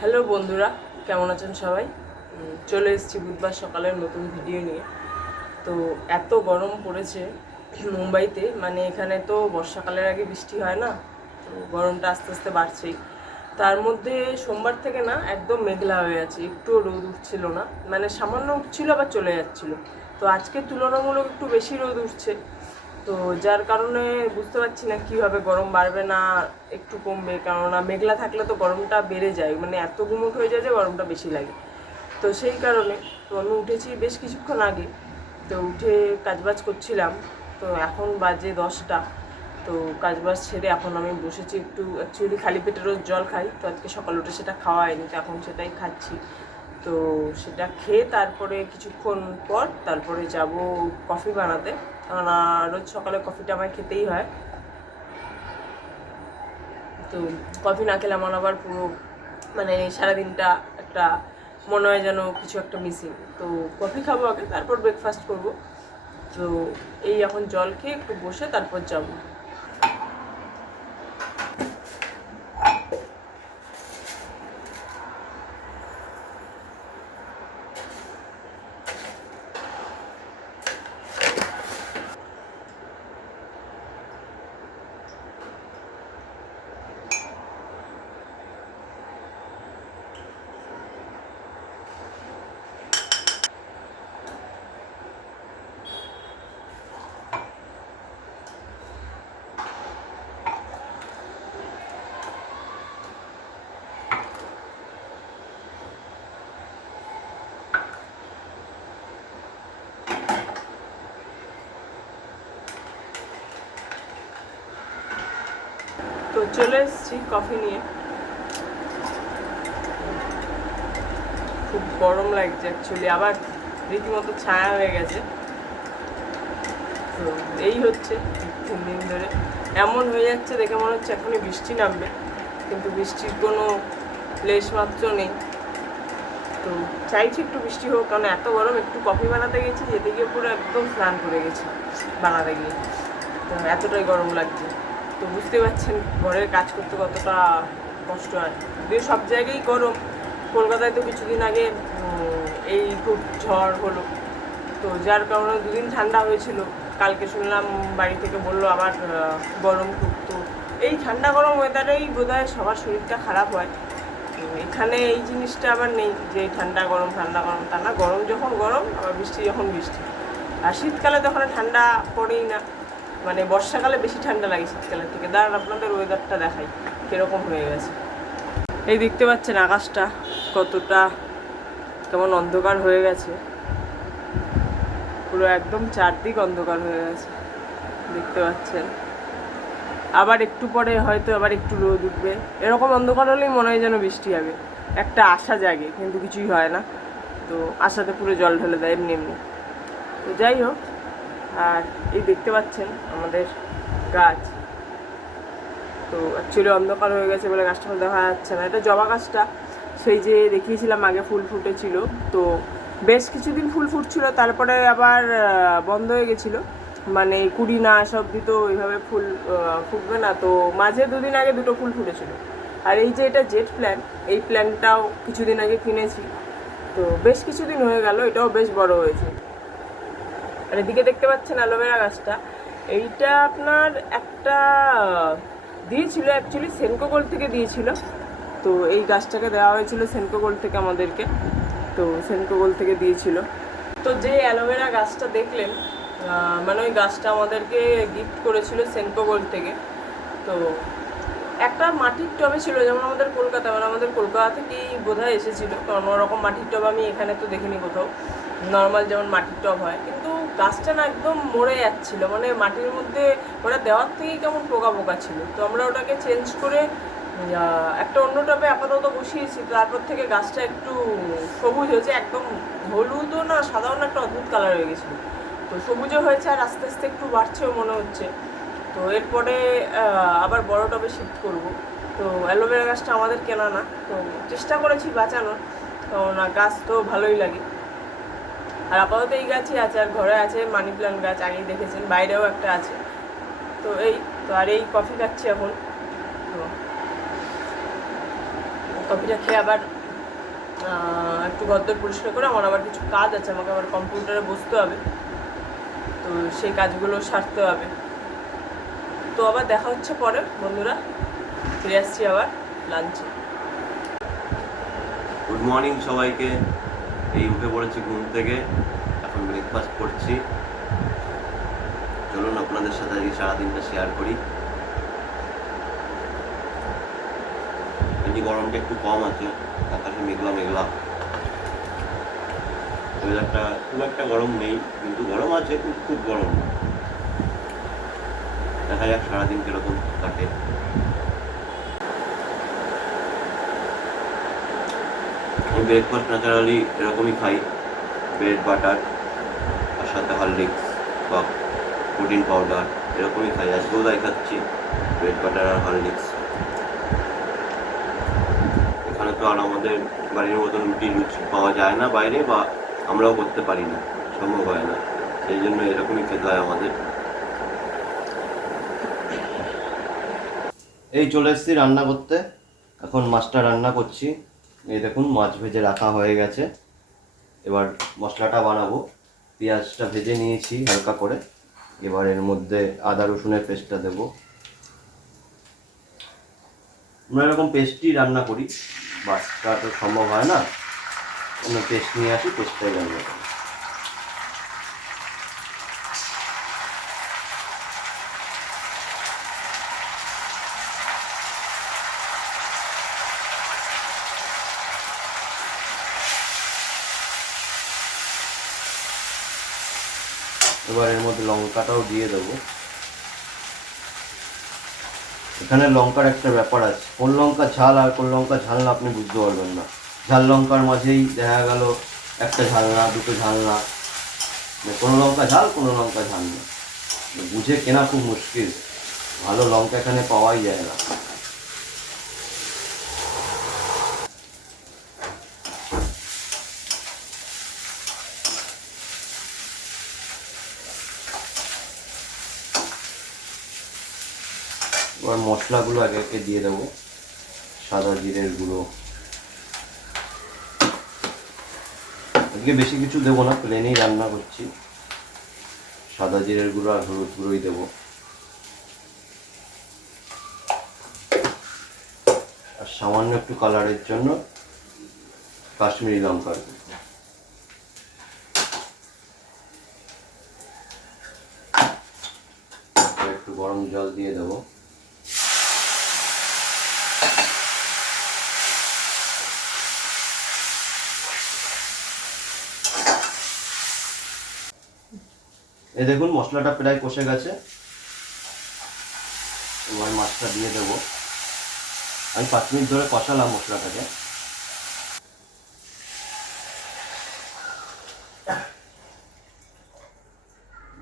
Hello বন্ধুরা, কেমন আছেন সবাই? চলে এসেছি বুধবার সকালের নতুন ভিডিও নিয়ে। তো এত গরম পড়েছে মুম্বাইতে মানে এখানে তো বর্ষাকালের আগে বৃষ্টি হয় না, তো গরমটা আস্তে আস্তে বাড়ছেই। তার মধ্যে সোমবার থেকে না একদম মেঘলা হয়ে আছে, একটুও রোদ উঠছিল না মানে সামান্য উঠছিল আবার চলে যাচ্ছিল। তো আজকে তুলনামূলক একটু বেশি রোদ উঠছে। তো যার কারণে বুঝতে পারছি না কীভাবে গরম বাড়বে না, একটু কমবে। কেননা মেঘলা থাকলে তো গরমটা বেড়ে যায় মানে এত গুমুট হয়ে যায় যে গরমটা বেশি লাগে। তো সেই কারণে তো আমি উঠেছি বেশ কিছুক্ষণ আগে। তো উঠে কাজবাজ করছিলাম। তো এখন বাজে দশটা। তো কাজবাজ ছেড়ে এখন আমি বসেছি একটু অ্যাকচুয়ালি খালি পেটে রোজ জল খাই। তো আজকে সকালে উঠে সেটা খাওয়া হয়নি, তো এখন সেটাই খাচ্ছি। তো সেটা খেয়ে তারপরে কিছুক্ষণ পর তারপরে যাব কফি বানাতে। কারণ রোজ সকালে কফিটা আমায় খেতেই হয়। তো কফি না খেলে আমার আবার পুরো মানে সারাদিনটা একটা মনে হয় যেন কিছু একটা মিসিং তো কফি খাব আগে, তারপর ব্রেকফাস্ট করব। তো এই এখন জল খেয়ে একটু বসে তারপর যাব। চলে এসেছি কফি নিয়ে। খুব গরম লাগছে অ্যাকচুয়ালি আবার রীতিমতো ছায়া হয়ে গেছে। তো এই হচ্ছে তিন দিন ধরে। এমন হয়ে যাচ্ছে দেখে মনে হচ্ছে এখনই বৃষ্টি নামবে, কিন্তু বৃষ্টির কোনো লেশ মাত্র নেই। তো চাইছি একটু বৃষ্টি হোক, কারণ এত গরম, একটু কফি বানাতে গেছি যেতে গিয়ে পুরো একদম স্নান করে গেছি, বানাতে গিয়ে। তো এতটাই গরম লাগছে। তো বুঝতে পারছেন, ঘরের কাজ করতে কতটা কষ্ট হয়। যদিও সব জায়গায় গরম, কলকাতায় তো কিছুদিন আগে এই খুব ঝড় হলো। তো যার কারণে দুদিন ঠান্ডা হয়েছিল। কালকে শুনলাম বাড়ি থেকে বলল আবার গরম খুব। তো এই ঠান্ডা গরম ওয়েদারেই বোধ হয় সবার শরীরটা খারাপ হয়। এখানে এই জিনিসটা আবার নেই যে ঠান্ডা গরম ঠান্ডা গরম। তা না, গরম যখন গরম, আবার বৃষ্টি যখন বৃষ্টি। আর শীতকালে তখন ঠান্ডা পড়েই না। মানে বর্ষাকালে বেশি ঠান্ডা লাগে শীতকালের থেকে দাঁড়ান, আপনাদের ওয়েদারটা দেখাই, কীরকম হয়ে গেছে। এই দেখতে পাচ্ছেন আকাশটা কতটা কেমন অন্ধকার হয়ে গেছে। পুরো একদম চারদিক অন্ধকার হয়ে গেছে, দেখতে পাচ্ছেন। আবার একটু পরে হয়তো আবার একটু রোদ উঠবে। এরকম অন্ধকার হলেই মনে হয় যেন বৃষ্টি হবে। একটা আশা জাগে, কিন্তু কিছুই হয় না। তো আশাতে পুরো জল ঢেলে দেয় এমনি এমনি। তো যাই হোক আর এই দেখতে পাচ্ছেন আমাদের গাছ। তো অ্যাকচুয়ালি অন্ধকার হয়ে গেছে বলে গাছটা দেখা যাচ্ছে না। এটা জবা গাছটা। সেই যে দেখিয়েছিলাম আগে ফুল ফুটেছিল। তো বেশ কিছুদিন ফুল ফুটছিল, তারপরে আবার বন্ধ হয়ে গেছিল। মানে কুড়ি না সব অব্দি তো ওইভাবে ফুল ফুটবে না। তো মাঝে দুদিন আগে দুটো ফুল ফুটেছিল। আর এই যে এটা জেট প্ল্যান এই প্ল্যানটাও কিছুদিন আগে কিনেছি। তো বেশ কিছুদিন হয়ে গেল, এটাও বেশ বড় হয়েছে। আর এদিকে দেখতে পাচ্ছেন অ্যালোভেরা গাছটা। এইটা আপনার একটা দিয়েছিল অ্যাকচুয়ালি সেনকো গোল্ড থেকে দিয়েছিল। তো এই গাছটাকে দেওয়া হয়েছিল সেনকো গোল্ড থেকে আমাদেরকে। তো সেনকো গোল্ড থেকে দিয়েছিল। তো যে অ্যালোভেরা গাছটা দেখলেন মানে ওই গাছটা আমাদেরকে গিফট করেছিল সেনকো গোল্ড থেকে। তো একটা মাটির টবে ছিল, যেমন আমাদের কলকাতা মানে আমাদের কলকাতা থেকেই বোধহয় এসেছিল। কারণ ওরকম মাটির টব আমি এখানে তো দেখিনি কোথাও। নর্মাল যেমন মাটির টব হয়। কিন্তু গাছটা না একদম মরে যাচ্ছিল মানে মাটির মধ্যে ওটা দেওয়ার থেকেই কেমন পোকা পোকা ছিল। তো আমরা ওটাকে চেঞ্জ করে একটা অন্য টবে আপাতত বসিয়েছি। তারপর থেকে গাছটা একটু সবুজ হয়েছে, একদম হলুদও না না, একটা অদ্ভুত কালার হয়ে গেছিল। তো সবুজও হয়েছে আর আস্তে আস্তে একটু বাড়ছেও মনে হচ্ছে। তো এরপরে আবার বড় টবে শিফট করব। তো অ্যালোভেরা গাছটা আমাদের কেনা না, তো চেষ্টা করেছি বাঁচানোর কেননা গাছ তো ভালোই লাগে। আর আপাতত এই গাছই আছে, আর ঘরে আছে মানি প্ল্যান্ট গাছ, আগেই দেখেছেন, বাইরেও একটা আছে। তো এই, তো আর এই কফি খাচ্ছি এখন। তো কফিটা খেয়ে আবার একটু গদ্দর পরিষ্কার করে আমার আবার কিছু কাজ আছে, আমাকে আবার কম্পিউটারে বসতে হবে। তো সেই কাজগুলো সারতে হবে। তো আবার দেখা হচ্ছে পরে, বন্ধুরা। ফিরে আসছি আবার লাঞ্চে গুড মর্নিং সবাইকে। এই উঠে পড়েছি ঘুম থেকে। এখন ব্রেকফাস্ট করছি। চলুন আপনাদের সাথে আজকে সারাদিনটা শেয়ার করি। আজকে গরমটা একটু কম আছে, আকাশে মেঘলা মেঘলা। ওয়েদারটা খুব একটা গরম নেই, কিন্তু গরম আছে কিন্তু খুব গরম। না দেখা যাক সারাদিন কীরকম কাটে। ব্রেকফাস্ট ন্যাচারালি এরকমই খাই। ব্রেড বাটার তার সাথে হরলিক্স বা প্রোটিন পাউডার এরকমই খাই। আজকেও তাই খাচ্ছি ব্রেড বাটার আর হরলিক্স এখানে তো আর আমাদের বাড়ির মতন রুটি, লুচি পাওয়া যায় না বাইরে বা আমরাও করতে পারি না, সম্ভব হয় না। সেই জন্য এরকমই খেতে হয় আমাদের। এই চলে এসেছি রান্না করতে। এখন মাছটা রান্না করছি। এই দেখুন, মাছ ভেজে রাখা হয়ে গেছে। এবার মশলাটা বানাবো। পেঁয়াজটা ভেজে নিয়েছি হালকা করে। এবার এর মধ্যে আদা, রসুনের পেস্টটা দেবো। আমরা এরকম পেস্টই রান্না করি। বাসটা তো সম্ভব হয় না। অন্য পেস্ট নিয়ে আসি, পেস্টটাই রান্না করি এবার এর মধ্যে লঙ্কাটাও দিয়ে দেবো। এখানে লঙ্কার একটা ব্যাপার আছে। কোন লঙ্কা ঝাল আর কোন লঙ্কা ঝাল না, আপনি বুঝতে পারবেন না। ঝাল লঙ্কার মাঝেই দেখা গেল একটা ঝাল না, দুটো ঝাল না। মানে কোনো লঙ্কা ঝাল, কোনো লঙ্কা ঝাল না। বুঝে কেনা খুব মুশকিল। ভালো লঙ্কা এখানে পাওয়াই যায় না। এবার মশলাগুলো আগে একে দিয়ে দেবো। সাদা জিরের গুঁড়ো। আজকে বেশি কিছু দেবো না প্লেনেই রান্না করছি। সাদা জিরের গুঁড়ো আর হলুদ গুঁড়োই দেবো। আর সামান্য একটু কালারের জন্য কাশ্মীরি। এবার একটু গরম জল দিয়ে দেবো। এই দেখুন, মশলাটা প্রায় কষে গেছে। এবার মাছটা দিয়ে দেবো। আমি পাঁচ মিনিট ধরে কষালাম মশলাটাকে।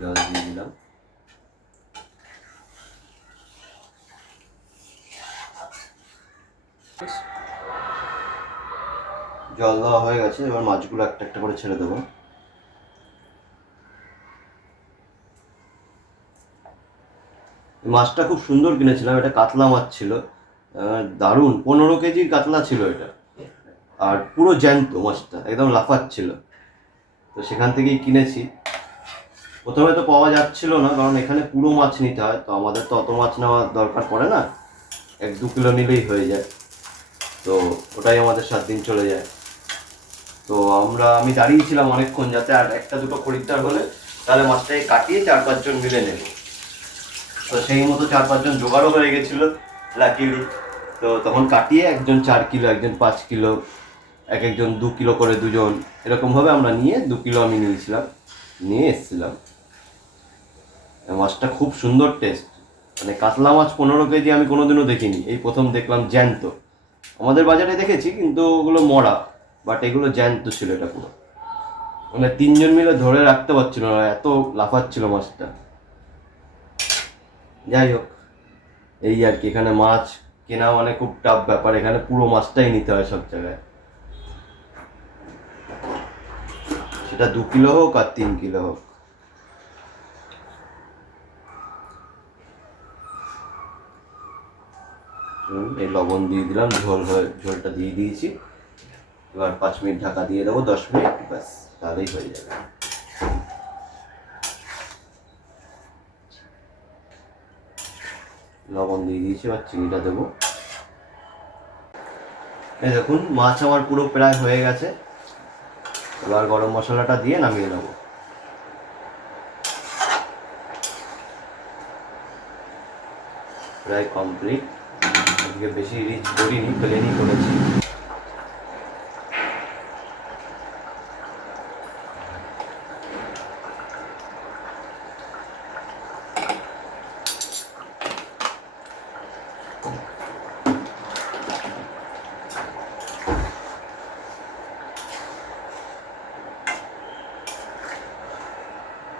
জল দিয়ে দিলাম। জল দেওয়া হয়ে গেছে, এবার মাছগুলো একটা একটা করে ছেড়ে দেবো। মাছটা খুব সুন্দর কিনেছিলাম, এটা কাতলা মাছ ছিল। দারুণ, পনেরো কেজির কাতলা ছিল এটা। আর পুরো জ্যান্ত মাছটা, একদম লাফাচ্ছিল। তো সেখান থেকেই কিনেছি। প্রথমে তো পাওয়া যাচ্ছিল না, কারণ এখানে পুরো মাছ নিতে হয়, তো আমাদের তো অত মাছ নেওয়ার দরকার পড়ে না। এক দু কিলো নিলেই হয়ে যায়। তো ওটাই আমাদের সাত দিন চলে যায়। তো আমরা, আমি দাঁড়িয়েছিলাম অনেকক্ষণ যাতে আর একটা দুটো খরিদ্দার হলে, তাহলে মাছটাকে কাটিয়ে চার পাঁচজন মিলে নেব। তো সেই মতো চার পাঁচজন জোগাড়ও হয়ে গেছিল লাকিলি তো তখন কাটিয়ে একজন চার কিলো, একজন পাঁচ কিলো, এক একজন দু কিলো করে দুজন, এরকমভাবে আমরা নিয়ে দু কিলো আমি নিয়েছিলাম, নিয়ে এসেছিলাম। মাছটা খুব সুন্দর টেস্ট মানে কাতলা মাছ পনেরো কেজি আমি কোনোদিনও দেখিনি। এই প্রথম দেখলাম জ্যান্ত। আমাদের বাজারে দেখেছি, কিন্তু ওগুলো মরা বাট এগুলো জ্যান্ত ছিল এটা পুরো। মানে তিনজন মিলে ধরে রাখতে পারছিল না, এত লাফাচ্ছিল মাছটা। যাই হোক, এই আর কি, এখানে মাছ কেনা মানে খুব টাফ ব্যাপার, এখানে পুরো মাছটাই নিতে হয় সব জায়গায়। সেটা দু কিলো হোক আর তিন কিলো হোক। এই লবণ দিয়ে দিলাম, ঝোল হয়ে, ঝোলটা দিয়ে দিয়েছি। এবার পাঁচ মিনিট ঢাকা দিয়ে দেবো, দশ মিনিট, ব্যাস, তাহলেই হয়ে যাবে। লবণ দিয়ে দিয়েছি, এবার চিনিটা দেবো। এই দেখুন, মাছ আমার পুরো প্রায় হয়ে গেছে। এবার গরম মশলাটা দিয়ে নামিয়ে নেব। প্রায় কমপ্লিট বেশি রিচ করিনি প্লেনই করেছি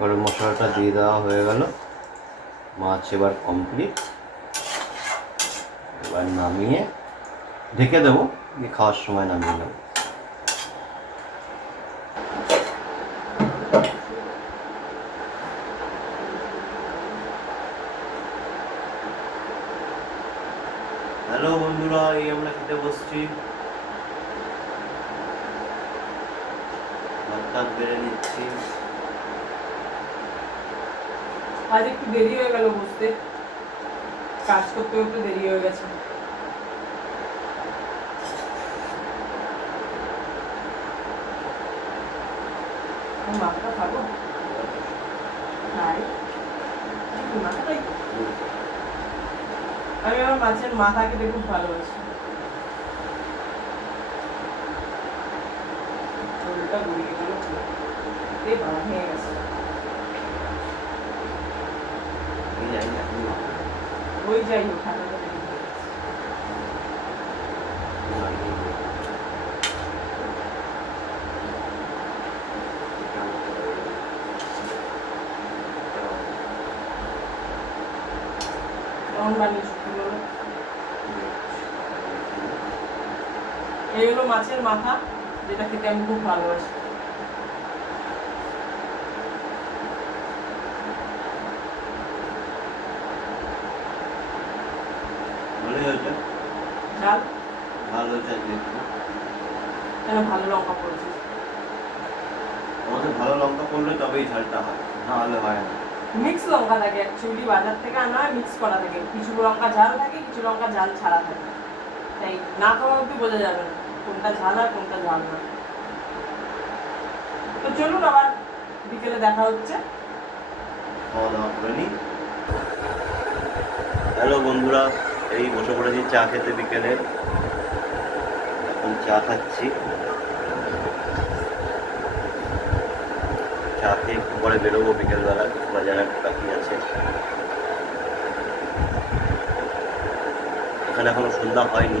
গরম মশলাটা দিয়ে দেওয়া হয়ে গেল। মাছ এবার কমপ্লিট এবার নামিয়ে ঢেকে দেবো। খাওয়ার সময় নামিয়ে নেব। হ্যালো বন্ধুরা, এই আমরা খেতে বসছি। ভাত বেড়ে নিচ্ছি। আজ একটু দেরি হয়ে গেল বুঝতে। কাজ করতে একটু দেরি হয়ে গেছে। মাথাটা খাব মাথাটাই। আমি আমার মাছের মাথা খেতে খুব ভালোবাসি। ঝোলটা গুড়িয়ে গেল এই বাবা হয়ে গেছে আমি জানি না, তুমি ভালো। ওই যাই হোক? এই হলো মাছের মাথা যেটা খেতে আমি খুব ভালোবাসি ভালোই হয়েছে ঝাল ভালো আজকে কেন ভালো লঙ্কা পড়েছিস? আমাদের ভালো লঙ্কা পড়লে তবেই ঝালটা হয় না হলে হয় না। মিক্স লঙ্কা থাকে অ্যাকচুয়ালি বাজার থেকে আনা হয় মিক্স করা থাকে। কিছু লঙ্কা ঝাল থাকে কিছু লঙ্কা ঝাল ছাড়া থাকে। তাই না খাওয়া অব্দি বোঝা যাবে না কোনটা ঝাল আর কোনটা ঝাল না। তো চলুন আবার বিকেলে দেখা হচ্ছে। খাওয়া দাওয়া করে নিই। হ্যালো বন্ধুরা এই বসে পড়েছি, চা খেতে বিকেলে। এখন চা খাচ্ছি। চা খেয়ে একটু পরে বেরোবো বিকেলবেলা, বাজারে বাকি আছে। এখানে এখনও সন্ধ্যা হয়নি।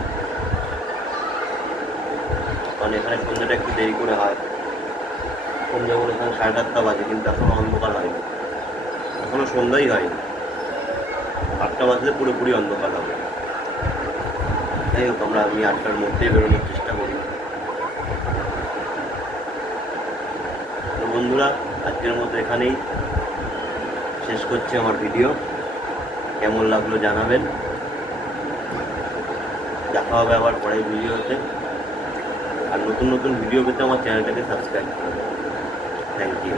কারণ এখানে সন্ধ্যাটা একটু দেরি করে হয়। এখন যেমন এখানে সাড়ে চারটা বাজে, কিন্তু এখনও অন্ধকার হয়নি। এখনও সন্ধ্যাই হয়নি। আটটা বাজলে পুরোপুরি অন্ধকার হবে। যাই হোক আমরা আমি আটটার মধ্যেই বেরোনোর চেষ্টা করি। তো বন্ধুরা, আজকের মতো এখানেই শেষ করছি আমার ভিডিও। কেমন লাগল জানাবেন। দেখা হবে আবার পরের ভিডিওতে। আর নতুন নতুন ভিডিও পেতে আমার চ্যানেলটাকে সাবস্ক্রাইব করবেন। Thank you